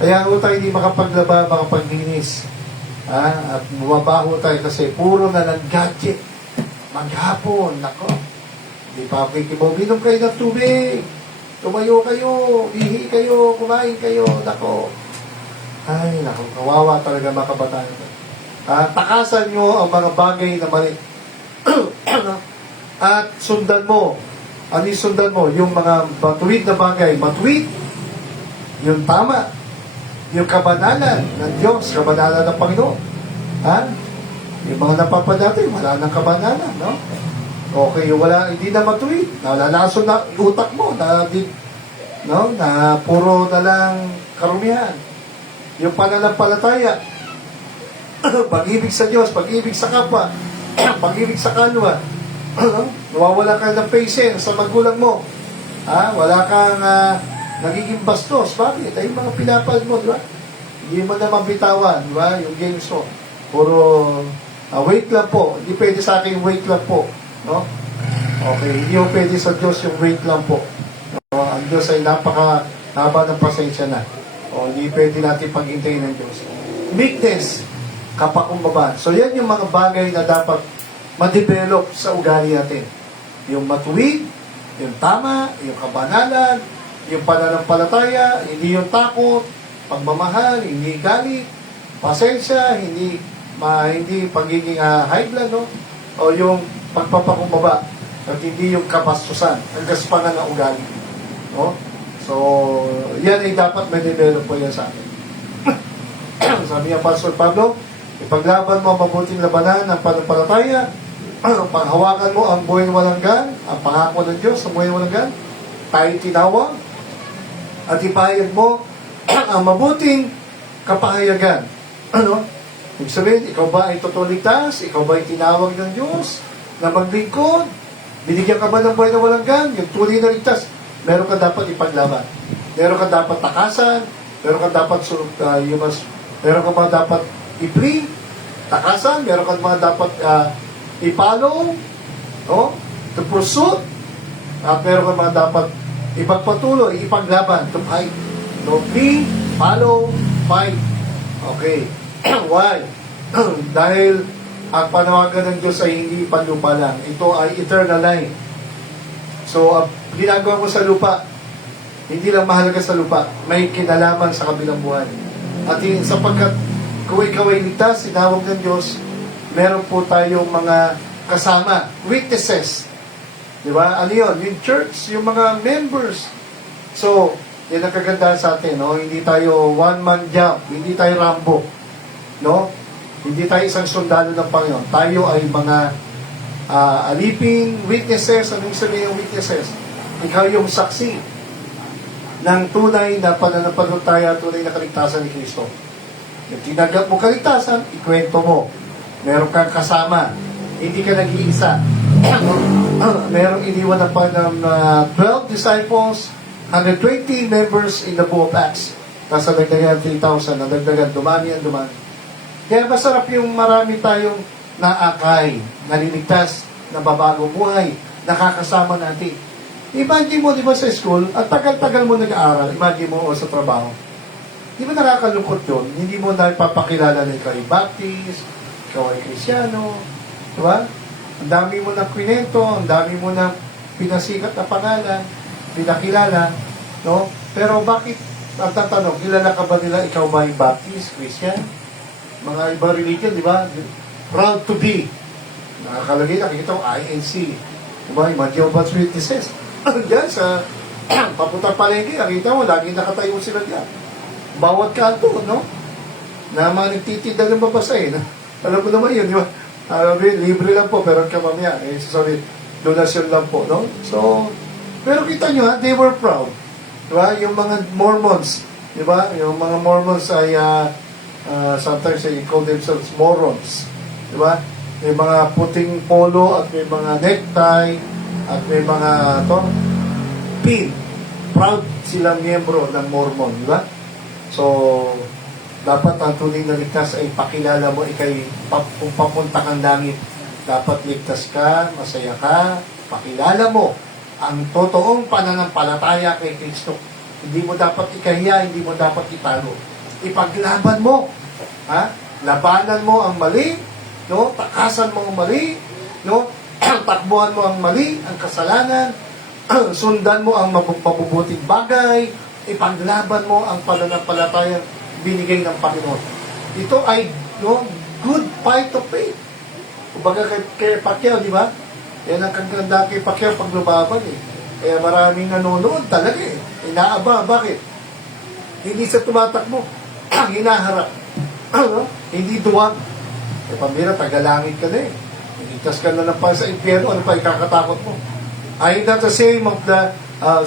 Kaya ho tayo hindi makapaglaba, makapaglinis. At bumabaho tayo kasi puro na ng gadget. Maghapon, nako. Hindi pa kikibaw, minom kayo ng tubig. Tumayo kayo, ihi kayo, kumain kayo, nako. Ay, nako, kawawa talaga mga kabataan. Takasan nyo ang mga bagay na mali. At sundan mo. Ano yung sundan mo? Yung mga matuwid na bagay. Matuwid. Yung tama. Yung kabanalan ng Diyos. Kabanalan ng Panginoon. Yung mga napapadati, wala nang kabanalan, no? Okay, yung wala, hindi na matuwid. Nalalason na utak mo. Na puro na lang karumihan. Yung pananampalataya. Pag-ibig sa Diyos, pag-ibig sa kapwa, pag-ibig sa kanwa. Nawawala ka ng patience sa magulang mo. Wala kang nagiging bastos. Bakit? Ay, mga pinapal mo, di ba? Hindi mo na mabitawan, di ba? Yung games mo. Puro, wait lang po. Hindi pwede sa akin wait lang po. No? Okay, hindi mo pwede sa Diyos yung wait lang po. No? Ang Diyos ay napaka-haba ng pasensya na. Hindi pwede natin paghintayin ng Diyos. Meekness, kapakumbaba. So, yan yung mga bagay na dapat ma-develop sa ugali natin. Yung matuwid, yung tama, yung kabanalan, yung pananampalataya, hindi yung takot, pagmamahal, hindi galit, pasensya, hindi pagiging high blood, no? O yung pagpapakumbaba, at hindi yung kapastusan, ang gaspangan ng ugali. No? So, yan ay dapat ma-develop po yan sa atin. Sabi niya, Pastor Pablo, ipaglaban mo ang mabuting labanan ng pananampalataya, panghawakan mo ang buhay walang gan, ang pangako ng Diyos, ang buhay walang gan, tayo tinawag, at ipahayag mo ang mabuting kapahayagan. Ibig sabihin, ikaw ba ay tutuligtas? Ikaw ba ay tinawag ng Diyos na maglingkod? Binigyan ka ba ng buhay na walang gan? Yung tunay na ligtas, meron ka dapat ipaglaban. Meron ka dapat takasan, meron ka dapat meron ka ba dapat i-free, takasan, meron ka mga dapat i-follow, no? To pursue, at meron ka mga dapat ipagpatuloy, ipaglaban, to fight. No, free, follow, fight. Okay. Why? Dahil ang panawagan ng Diyos ay hindi panlupa lang. Ito ay eternal life. So, ginagawa mo sa lupa, hindi lang mahalaga sa lupa, may kinalaman sa kabilang buhay. At sapagkat kung ikaw ay ligtas, sinawag ng Diyos, meron po tayong mga kasama, witnesses. Di ba? Ano yun? Yung church, yung mga members. So, yan ang kagandahan sa atin, no? Hindi tayo one-man job, hindi tayo Rambo. No? Hindi tayo isang sundalo ng Panginoon. Tayo ay mga aliping witnesses. Anong sabihin ng witnesses? Ikaw yung saksi ng tunay na pananampalataya, tunay na kaligtasan ni Kristo. Yung tinanggap mo kaligtasan, ikwento mo. Meron kang kasama. Hindi ka nag-iisa. Merong iniwan ng 12 disciples, 120 members in the book of Acts. Tapos nadagdagan 3,000, nadagdagan, dumami. Kaya masarap yung marami tayong naakay, naliligtas. nababagong buhay, nakakasama natin. Imagine mo, di ba sa school, at tagal-tagal mo nag-aaral, imagine mo o sa trabaho, di ba nakakalungkot yun? Hindi mo na ipapakilala na ikaw ay Baptist, ikaw ay Kristyano, di ba? Ang dami mo ng kwento, ang dami mo ng pinasikat na pangalan, pinakilala, no? Pero bakit, ang tatanong, kilala ka ba nila, ikaw ba ay Baptist, Christian? Mga iba religion, di ba? Proud to be. Nakakalagay, nakikita ko, INC. Di ba? Yung mga Jehovah's Witnesses. Diyan sa papuntang palengke, nakita mo, lagi nakatayo sila diyan. Bawat kanto, no? Na mga nagtitinda ng babasa eh. Alam mo naman yun, di ba? Libre lang po, pero kamamaya, sorry, donasyon lang po, no? So, pero kita nyo ha, they were proud. Di ba? Yung mga Mormons, di ba? Yung mga Mormons ay, sometimes they call themselves morons. Di ba? May mga puting polo at may mga necktie at may mga pin. Proud silang miyembro ng Mormon, di ba? So, dapat ang tunay na ligtas ay pakilala mo, ikay kung papunta kang langit. Dapat ligtas ka, masaya ka, pakilala mo ang totoong pananampalataya kay Kristo. Hindi mo dapat ikahiya, hindi mo dapat italo. Ipaglaban mo. Ha? Labanan mo ang mali, no? Takasan mo ang mali, no? Takbuhan mo ang mali, ang kasalanan, sundan mo ang mabubuting bagay, ipaglaban mo ang pananampalatayang binigay ng Panginoon. Ito ay, no, good fight of faith. Kumbaga kay Pacquiao, di ba? Yan ang kaganda kay Pacquiao pag lumaban eh. Kaya maraming nanonood talaga eh. Inaaba, bakit? Hindi sa tumatakbo, hinaharap. Ano? Hindi duwag. E pamira, tagalangit ka na eh. Iligtas ka na ng pa sa impyerno, ano pa ikakatakot mo? I am not ashamed of the,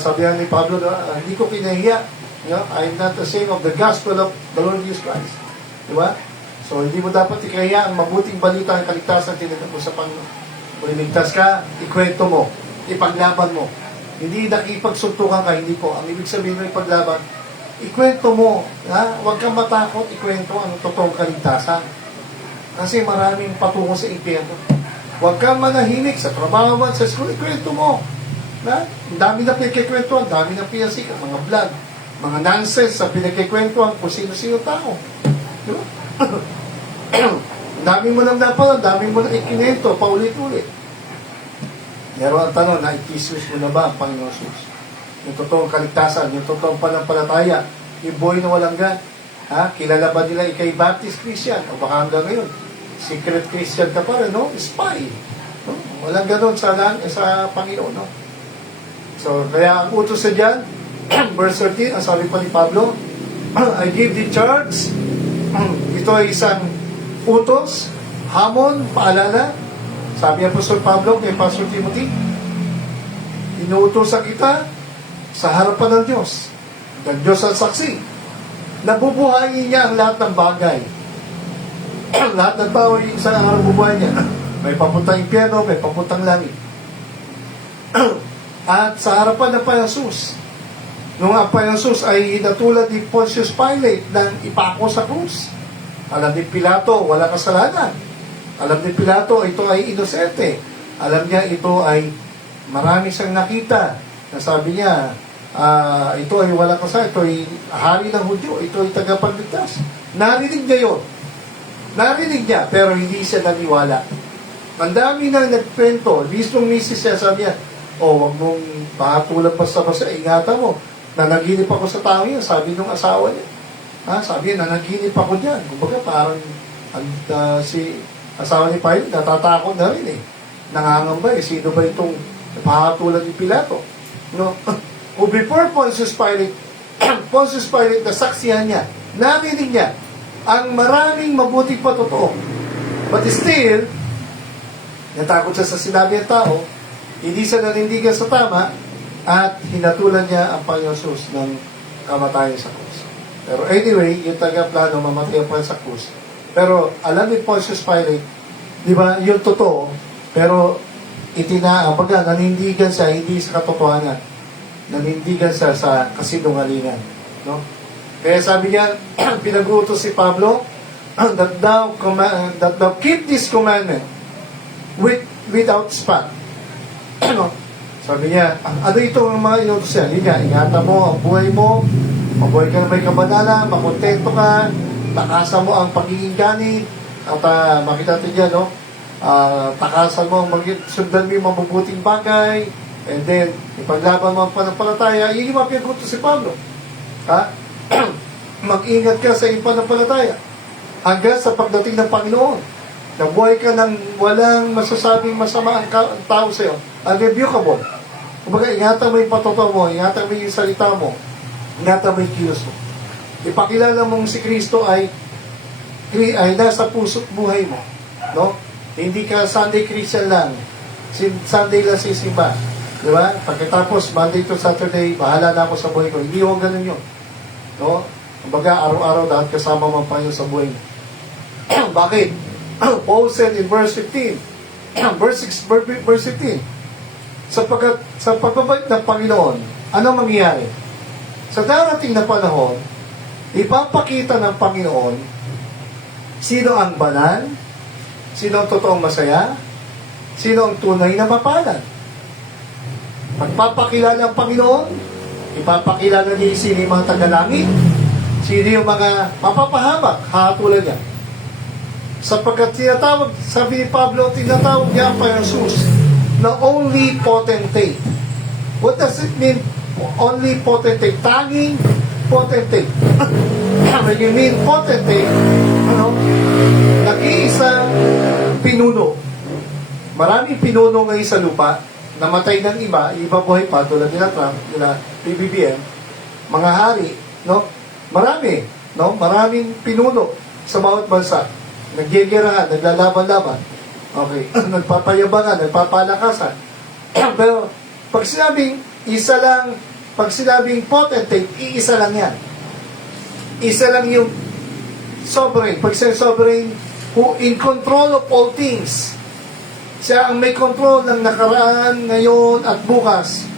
sabi ni Pablo, hindi ko kinahiya. You know, I am not ashamed of the gospel of the Lord Jesus Christ. Di ba? So, hindi mo dapat ikahiya ang mabuting balita ng kaligtasan tinatapos mo sa Panginoon. Kung iligtas ka, ikwento mo, ipaglaban mo. Hindi nakipagsuntukan ka, hindi po. Ang ibig sabihin ng ipaglaban, ikwento mo. Ha? Huwag kang matakot, ikwento ang totoong kaligtasan. Kasi maraming patungo sa impyerno. Huwag kang manahimik sa trabaho man, sa school, ikwento mo. Ha? Ang dami na pinagkikwentuhan, ang dami na pinasikat, mga vlog, mga nonsense sa pinagkikwentuhan kung sino-sino tao. Di ba? Ang dami mo nang napala, ang dami mo nang ikinento, paulit-ulit. Pero ang tanong, naikiswis mo na ba ang Panginoon Jesus? Yung totoong kaligtasan, yung totoong panampalataya, yung buhay na walang gan. Ha? Kilala ba nila ikay Baptist Christian? O baka hanggang ngayon, secret Christian ka pa rin, no? Spy. No? Walang ganon sa Panginoon, no? So, kaya ang utos sa dyan, verse 13, ang sabi pa ni Pablo, I give the charge. Ito ay isang utos, hamon, paalala. Sabi ni Apostol Pablo kay Pastor Timothy, inuutosan kita sa harapan ng Diyos. Ang Diyos ang saksi. Nabubuhayin niya ang lahat ng bagay. Lahat ng tao ay isang araw bubuhay niya. May papuntang impyerno, may papuntang langit. At sa harapan ng Panginoon, nung ang Panginoon ay hinatulad ni Pontius Pilate nang ipako sa krus. Alam ni Pilato, wala kasalanan. Alam ni Pilato, ito ay inosente. Alam niya, ito ay marami siyang nakita. Nasabi niya, ito ay wala kasalanan. Ito ay hari ng Hudyo. Ito ay tagapagligtas. Narinig niya yun. Narinig niya, pero hindi siya naniwala. Ang dami nang nagkwento. Mismong misis siya, sabi niya, wag mong pakatulang basta-basta, ingatan mo. Nanaginip ako sa tao yan, sabi nung asawa niya. Sabi niya, nanaginip ako dyan. Kumbaga, parang si asawa ni Pilate, natatakot na rin eh. Nangangamba eh, sino ba itong pakatulan ni Pilato? No? Before Pontius Pilate, Pontius Pilate, nasaksihan niya, narinig niya, ang maraming mabuting patotoo. But still, natakot siya sa sinabi ng tao, hindi siya nanindigan sa tama, at hinatulan niya ang Panginoon Jesus ng kamatayan sa krus. Pero anyway, yung taga-plano, mamatay pa sa krus. Pero alam ni Pontius Pilate, di ba, yung totoo, pero baga, nanindigan siya, hindi sa katotohanan. Nanindigan siya sa kasinungalingan. No? Kaya sabi niya, pinag-utos si Pablo, that thou keep this commandment with without spot. Ano? Sabi niya, ano ito ang mga inutos niya? Hindi nga, ingatan mo ang buhay mo, mabuhay ka na may kabanalan, makontento ka, takasan mo ang pagiging ganit, at makita natin dyan, no? Takasan mo, sundan mo yung mabubuting bagay, and then, ipaglaban mo ang pananampalataya, yun yung mapinagutos si Pablo. Ha? Mag-ingat ka sa iyong pananampalataya hanggang sa pagdating ng Panginoon. Nabuhay ka ng walang masasabing masama ang tao sa iyo. Unrebukable. Kumbaga, ingatan mo yung patoto mo, ingatan mo yung salita mo, ingatan mo yung kilos mo. Ipakilala mong si Kristo ay nasa puso't buhay mo. No? Hindi ka Sunday Christian lang. Sunday lang sisimba. Di ba? Pagkatapos, Monday to Saturday, bahala na ako sa buhay ko. Hindi huwag ganun yun. No? Kumbaga, araw-araw dahil kasama mo ang Panginoon sa buhay mo. Bakit? Paul said in verse 15, verse 15, sapagkat sa pagbabalik ng Panginoon, ano mangyayari? Sa darating na panahon, ipapakita ng Panginoon sino ang banal, sino ang totoong masaya, sino ang tunay na mapalad. Pagpapakilala ng Panginoon, ipapakilala niya sino yung mga tagalangit, sino yung mga mapapahamak, hatulan niya. Sapagkat tinatawag, sabi ni Pablo, tinatawag niya ang Panginoon Jesus na only potentate. What does it mean? Only potentate. Tanging potentate. When you mean potentate, ano? Nag-iisang pinuno. Maraming pinuno ngayon sa lupa, namatay ng iba buhay pa, tulad nila Trump, nila PBBM, mga hari, no? Marami, no? Maraming pinuno sa bawat bansa. Nagyegerahan, naglalaban-laban. Okay, nagpapayabangan, nagpapalakasan. Pero, pag sinabing isa lang, pag sinabing potentate, iisa lang yan. Isa lang yung sovereign. Pag sinabing sovereign, who in control of all things. Siya ang may control ng nakaraan, ngayon, at bukas.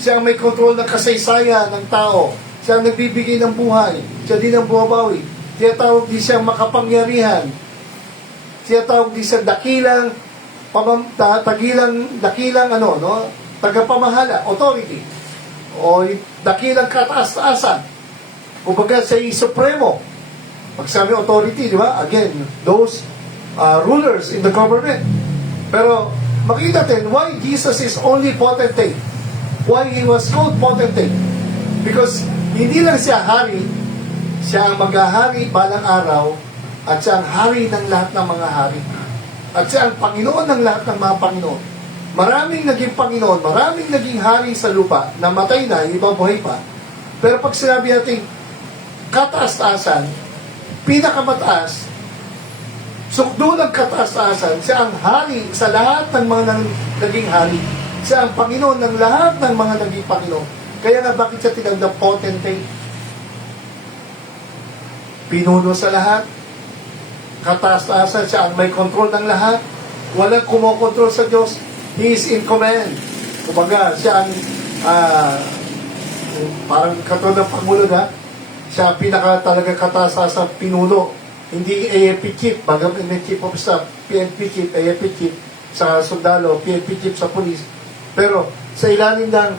Siya ang may control ng kasaysayan ng tao. Siya ang nagbibigay ng buhay. Siya din ang bumabawi. Siya tawag din siyang makapangyarihan. Siya tawag din sa dakilang tagapamahala, authority, o dakilang kataas-taasan. Kumbaga siya yung supremo. Pag sabi authority, di ba? Again, those rulers in the government. Pero makita natin why Jesus is only potentate. Why He was called potentate. Because hindi lang siya hari, siya ang maghahari balang araw, at siya ang hari ng lahat ng mga hari. At siya ang Panginoon ng lahat ng mga Panginoon. Maraming naging Panginoon, maraming naging hari sa lupa, namatay na, iba buhay pa. Pero pag sinabi natin, kataas-taasan, pinakamataas, sukdo ng kataas-taasan, siya ang hari sa lahat ng mga naging hari. Siya ang Panginoon ng lahat ng mga naging Panginoon. Kaya nga bakit siya tinawag na potentate? Pinuno sa lahat, kataas-taasan, siya ang may control ng lahat, walang kumokontrol sa Diyos, He is in command. Kumbaga, siya ang parang katulad ng Pangulo na, siya ang pinaka talaga kataas-taasan pinuno. Hindi AFP chief, bagam may chief of staff, PNP chief, AFP chief sa sundalo, PNP chief sa police. Pero sa ilalim ng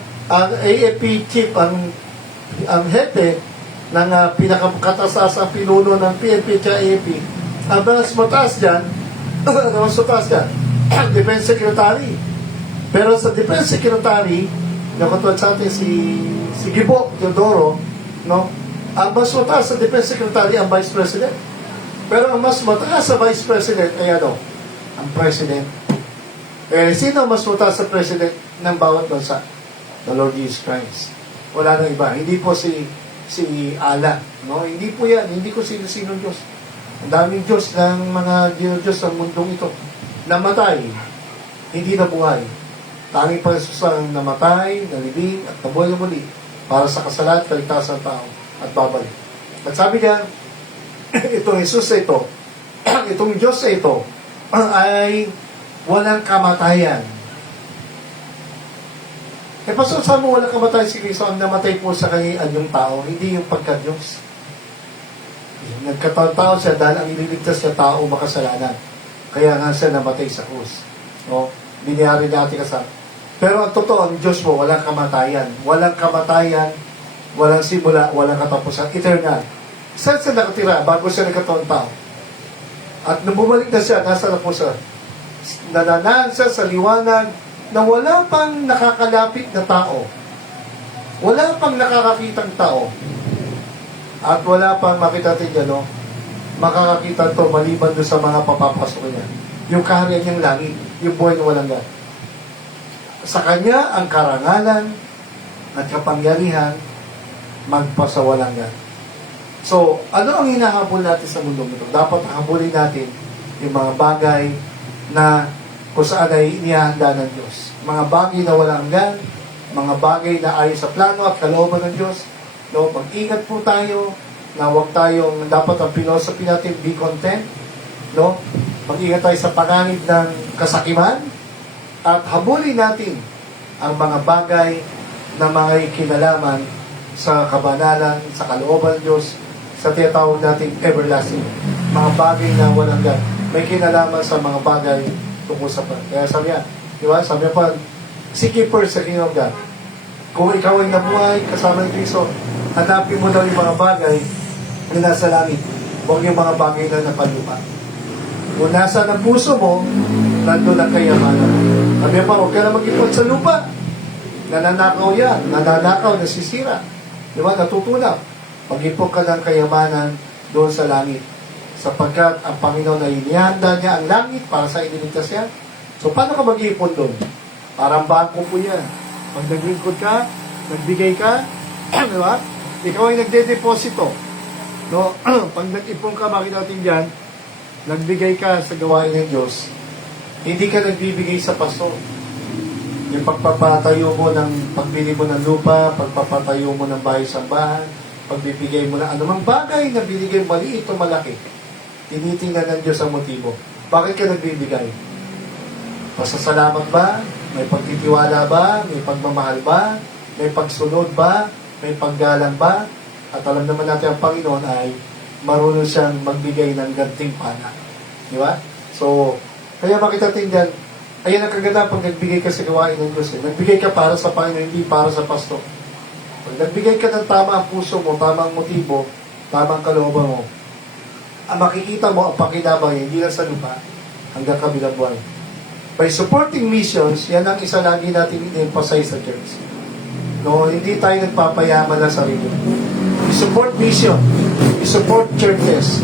AFP chief ang hepe ng pinakakataas-taasan pinuno ng PNP at AFP. Ang mas mataas dyan, Defense Secretary. Pero sa Defense Secretary, nakatulad sa atin si Gibo Teodoro, no? Ang mas mataas sa Defense Secretary ang Vice President. Pero ang mas mataas sa Vice President ay ano? Ang President. Sino mas mataas sa President ng bawat bansa? The Lord Jesus Christ. Wala nang iba. Hindi po si Allah. No? Hindi po yan. Hindi ko sino Diyos. Ang daming Diyos ng mga Diyos sa mundong ito. Namatay, hindi nabuhay. Tanging Panginoon ang namatay, nalibing, at nabuhay na muli para sa kasalan, kaligtasan ng tao at babalik. At sabi niya, itong Jesus na ito, itong Diyos na ito, ay walang kamatayan. Pastor, saan mo walang kamatayan si Kristo? Ang namatay po sa kanya yung tao, hindi yung pagka-Diyos. Nagkataon-tao siya dahil ang ililigtas siya tao makasalanan. Kaya nga siya namatay sa krus. No? biniyari natin kasama. Pero ang totoo, ang Diyos mo, walang kamatayan. Walang kamatayan, walang simula, walang katapusan. Eternal. Saan siya nakatira bago siya nagkataon tao? At nung bumalik na siya, nasa na po siya? Nananaan siya sa liwanag na wala pang nakakalapit na tao. Wala pang nakakakitang tao. At wala pang makita natin dyan, no? Makakakita to maliban doon sa mga papapasok niya. Yung kaharian niyang langit, yung buhay na walang gan. Sa Kanya ang karangalan at kapangyarihan magpasawalang gan. So, ano ang hinahabol natin sa mundo nito? Dapat habulin natin yung mga bagay na kung saan ay inihahanda ng Diyos. Mga bagay na walang gan, mga bagay na ayon sa plano at kalooban ng Diyos. No, mag-ingat po tayo na huwag tayong, dapat ang philosophy natin, be content. No? Mag-ingat tayo sa panganib ng kasakiman at habulin natin ang mga bagay na may kinalaman sa kabanalan, sa kalooban ng Diyos, sa tinatawag natin everlasting. Mga bagay na walang gan. May kinalaman sa mga bagay tungkol sa pan. Kaya sabi niya, di ba? Sabi niya pa, seek ye first the kingdom of God. Kung ikaw ay nabuhay kasama ni Kristo, hanapin mo daw yung mga bagay na nasa langit. Huwag yung mga bagay na napalupa. Kung nasa ng puso mo, nandun ang kayamanan. Sabi niya pa, huwag ka na mag-ipon sa lupa. Nananakaw yan. Nananakaw, nasisira. Di ba? Natutulak. Mag-ipon ka ng kayamanan doon sa langit. Sapagkat ang Panginoon ay inihanda niya ang langit para sa iniligtas yan. So, paano ka mag-ipon doon? Parang bangko po yan. Pag naglingkod ka, nagbigay ka, di ba? Ikaw ay nagde-deposito. No? Pag nag-ipon ka, makita natin dyan, nagbigay ka sa gawain ng Diyos, hindi ka nagbibigay sa pasto. Yung pagpapatayo mo ng, pagbili mo ng lupa, pagpapatayo mo ng bahay-sambahan, pagbibigay mo ng anumang bagay na binigay maliit o malaki, tinitingnan ng Diyos ang motibo. Bakit ka nagbibigay? Pasasalamat ba? May pagtitiwala ba? May pagmamahal ba? May pagsunod ba? May paggalang ba? At alam naman natin ang Panginoon ay marunong siyang magbigay ng gantimpala. Di ba? So, kaya makita natin dyan, ayan ang kaganda pag nagbigay ka sa gawain ng Diyos. Nagbigay ka para sa Panginoon, hindi para sa pasto. Pag nagbigay ka ng tama ang puso mo, tamang motibo, tamang kalooban mo, ang makikita mo ang pakinabang hindi lang sa lupa, hanggang kabilang buhay. By supporting missions, yan ang isa lagi natin in-emphasize sa church. No, hindi tayo nagpapayaman na sarili. I-support mission. I-support churches.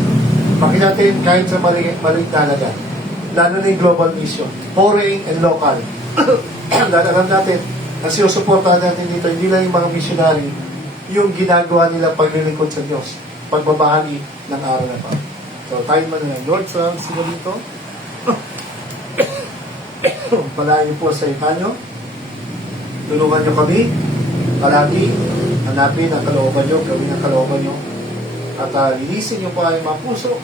Makita natin kahit sa maliit na halaga. Lalo na yung global mission. Foreign and local. Alam natin, na sinusuportahan natin dito, hindi lang yung mga missionary, yung ginagawa nila paglilingkod sa Diyos. Pagbabahagi ng araw na pa. So, tayo man na yan. Lord, salamat sila dito. Palain niyo po sa itanyo. Tulungan niyo kami. Palagi, hanapin ang kalooban niyo, gawin ang kalooban niyo. At linisin niyo po ang mga puso.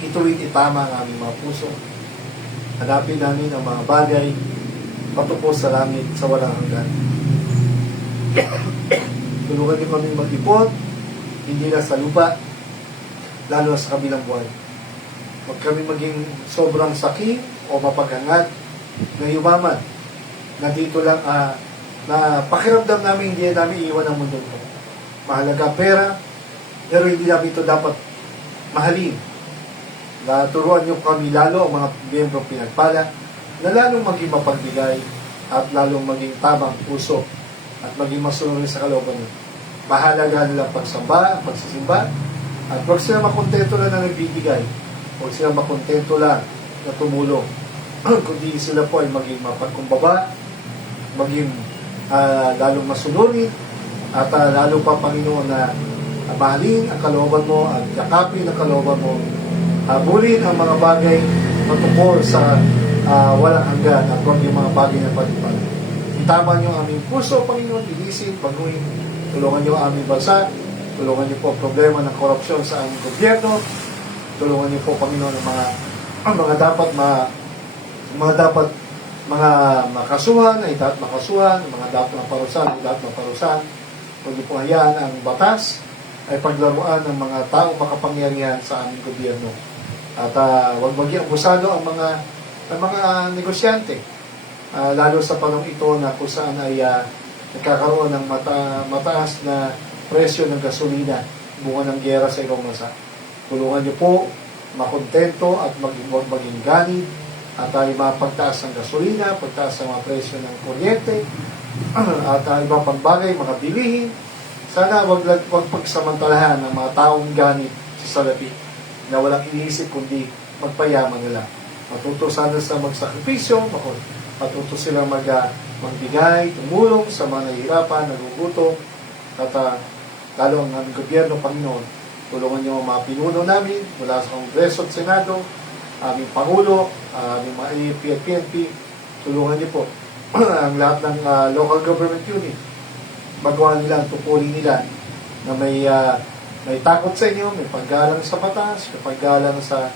Ituwid itama ang aming mga puso. Hanapin namin ang mga bagay patungkol sa langit sa walang hanggan. Tulungan niyo kami mag-ipon, hindi na sa lupa, lalo sa kabilang buhay. Huwag kami maging sobrang saki o mapaghangad na yumaman na dito lang na pakiramdam namin hindi namin iwan ang mundo ko. Mahalaga pera, pero hindi namin ito dapat mahalin. Turuan niyo kami lalo ang mga miyembro pinagpala na lalong maging mapagbigay at lalong maging tamang puso at maging masunod sa kalooban niyo. Mahalaga nila pagsamba, pagsisimba, at huwag sila makontento lang na nagbibigay. Huwag sila makontento lang na tumulong. Kundi sila po ay maging mapagkumbaba, maging lalong masunurin, at lalong pa Panginoon na mahalin ang kalooban mo at yakapin ang kalooban mo. Habulin ang mga bagay patungkol sa walang hanggan at huwag yung mga bagay na palipad. Itama niyo ang aming puso, Panginoon, linisin, baguhin, tulungan niyo ang aming bansa, tulungan niyo po ang problema ng korupsyon sa aming gobyerno, tulungan niyo po, Panginoon, ang mga dapat makasuhan ay dapat makasuhan, mga dapat maparusahan ay dapat maparusahan. Huwag niyo po hayaan ang batas ay paglaruan ng mga taong makapangyarihan sa aming gobyerno. At huwag maging abusado ang mga negosyante. lalo sa panahon ito na kung saan ay nagkakaroon ng mataas na presyo ng gasolina bunga ng giyera sa ibang bansa. Tulungan niyo po makontento at maging ganit at mapagtaas ng gasolina, pagtaas ng mga presyo ng kuryente at iba pang bagay, mga bilihin. Sana wag pagsamantalahan ng mga taong ganit sa salapi na walang iniisip kundi magpayaman nila. Matuto sana sa magsakripisyo, matuto sila magbigay, tumulong sa mga nahihirapan, nagugutom, at lalo ang aming gobyerno, Panginoon, tulungan niyo ang mga pinuno namin mula sa Kongreso at Senado, aming Pangulo, aming mga AFP at PNP, tulungan niyo po ang lahat ng local government unit. Magawa nila, tupulin nila na may takot sa inyo, may paggalang sa batas, may paggalang sa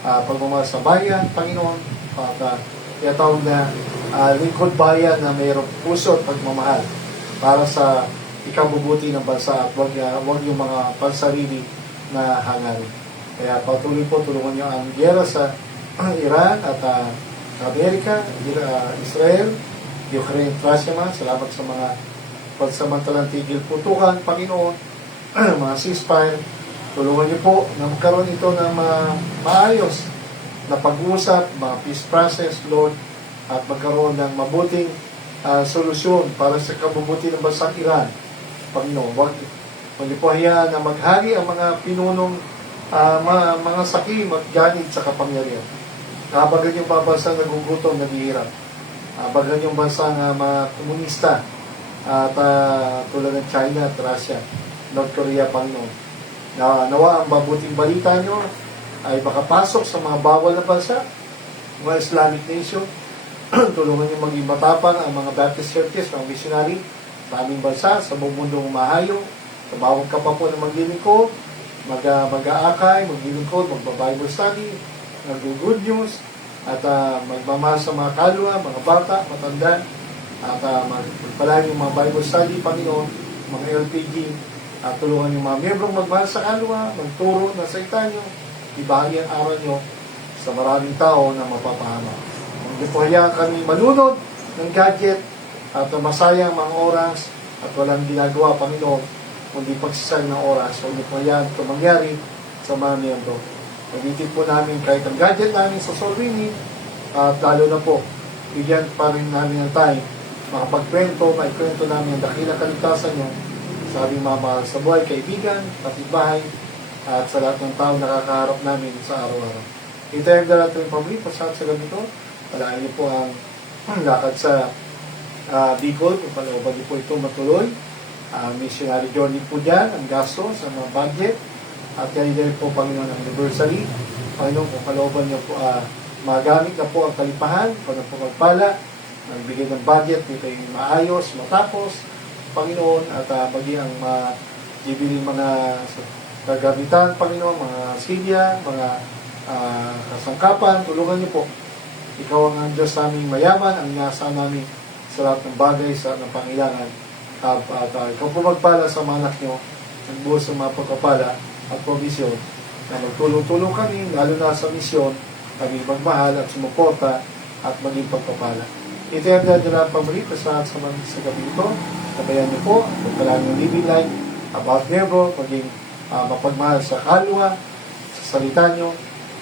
pagmamahal sa bayan, Panginoon, at tinatawag na lingkod bayan na mayroong puso at pagmamahal para sa ikabubuti ng bansa at wag yung mga pansarili na hangarin. Kaya patuloy po, tulungan niyo ang giyera sa Iran at Amerika, Israel, Ukraine, Russia man. Salamat sa mga pagsamantalang tigil putukan, Panginoon, mga ceasefire. Tulungan niyo po na magkaroon ito ng maayos na pag-uusap, mga peace process, Lord, at magkaroon ng mabuting solusyon para sa kabubuti ng bansang Iran. Panginoon, huwag niyo po hayaan na maghari ang mga pinunong mga sakim at ganit sa kapangyarihan. Kabagan yung mga bansang nagugutom, naghihirap. Kabagan yung bansang mga komunista at tulad ng China at Russia, North Korea, Panginoon. Nawa ang mabuting balita nyo ay makapasok sa mga bawal na bansa, mga Islamic nation. Tulungan nyo maging matapang ang mga Baptist churches, mga missionary sa aming bansa, sa buong mundong umahayo. Tumawag ka pa po na maglilingkod, mag-aakay, maglilingkod, magba-Bible study, mag-good news, at magmamahal sa mga kalwa, mga bata, matanda, at magpalain yung mga Bible study, Panginoon, mga LPG, at tulungan yung mga miyembrong magmahal sa kalwa, magturo na sa itanyo, ibahagi ang aral nyo sa maraming tao na mapapahama. Hindi po hayaan kami manunod ng gadget at masayang mga oras at walang ginagawa, Panginoon, kundi pagsisayang ng oras. Hindi po hayaan ito mangyari sa mga miyembro. Pagitip po namin kahit ang gadget namin sa soul winning at lalo na po, bigyan pa rin namin ng time makapagkwento, maikwento namin ang dakilang kaligtasan nyo sa aming mga mahal sa buhay, kaibigan, kapitbahay, at sa lahat ng tao nakakaharap namin sa araw-araw. Ito yung dalat ng pamilya, pasat sa gabi ito. Palaan niyo po ang lakad sa Bicol, kung palooban niyo po ito matuloy. Missionary journey po dyan, ang gasto sa mga budget. At yan din po, Panginoon, ang anniversary. Panginoon, kung palooban niyo po, magamit na po ang kalipahan, kung na po magpala, nagbigay ng budget, ito yung maayos, matapos, Panginoon, at maging ang gibiling mga kagamitan, Panginoon, mga silya, mga kasangkapan, tulungan niyo po. Ikaw ang Diyos naming mayaman, ang nasa namin sa lahat ng bagay sa ng pangailangan. At ikaw po magpala sa mga anak niyo, nagbuhos sa mga pagpapala at provisyon, na magtulong-tulong kami, lalo na sa misyon, kami magmahal at sumuporta at maging pagpapala. Ito yung dadala pabalik sa gabi ito. Sabayan niyo po, pagkalaan ng living life, about never, maging mapagmahal sa kalwa, sa salita niyo,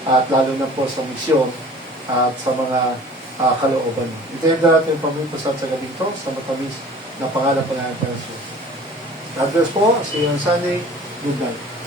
at lalo na po sa misyon at sa mga kalooban. Ito yung darating pabalik sa gabi ito, sa matamis na pangalan pa ng Jesus. God bless po. See you on Sunday. Good night.